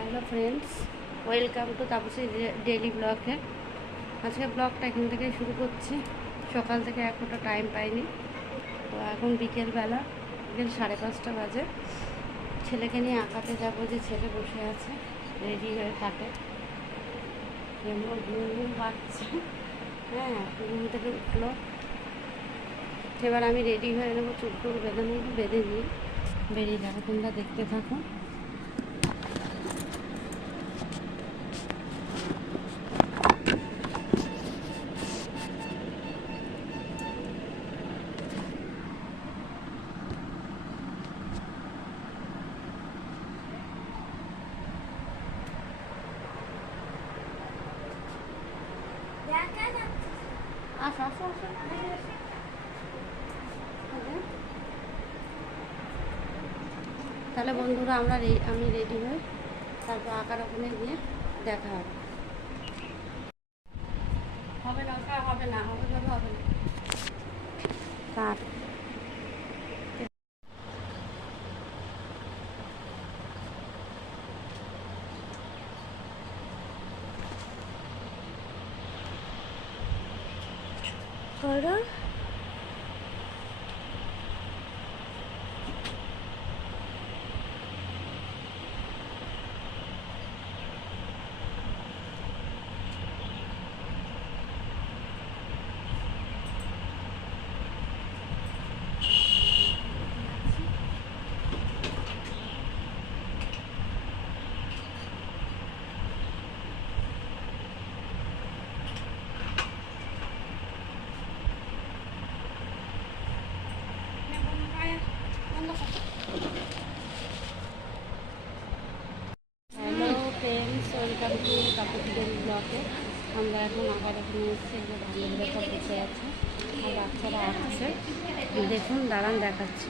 Hello friends, welcome to Tapasi daily ব্লগে। আজকে ব্লগটা এখান থেকে শুরু করছি। সকাল থেকে এখনও টাইম পাইনি, তো এখন বিকেলবেলা, বিকেল 5:30 বাজে। ছেলেকে নিয়ে আঁকাতে যাবো, যে ছেলে বসে আছে রেডি হয়ে থাকে, এমন ঘুম ঘুম পাচ্ছে। হ্যাঁ, ঘুম থেকে উঠলো। এবার আমি রেডি হয়ে নেবো, চুল টুল বেঁধে নেবো, বেঁধে নিয়ে বেরিয়ে যাবো। তোমরা দেখতে থাকো। তাহলে বন্ধুরা, আমি রেডি হই, তারপর আঁকার ওখানে গিয়ে দেখা হবে। হবে না, ওটা হবে না, হবে না। কাট। করো। Hello friends, welcome to Tapasi daily ব্লগে। আমরা এখন আবার এখানে এসেছি, যে বান্ধবীরা সব বসে আছে আর বাচ্চারা আসছে। দেখুন, দাঁড়ান দেখাচ্ছি।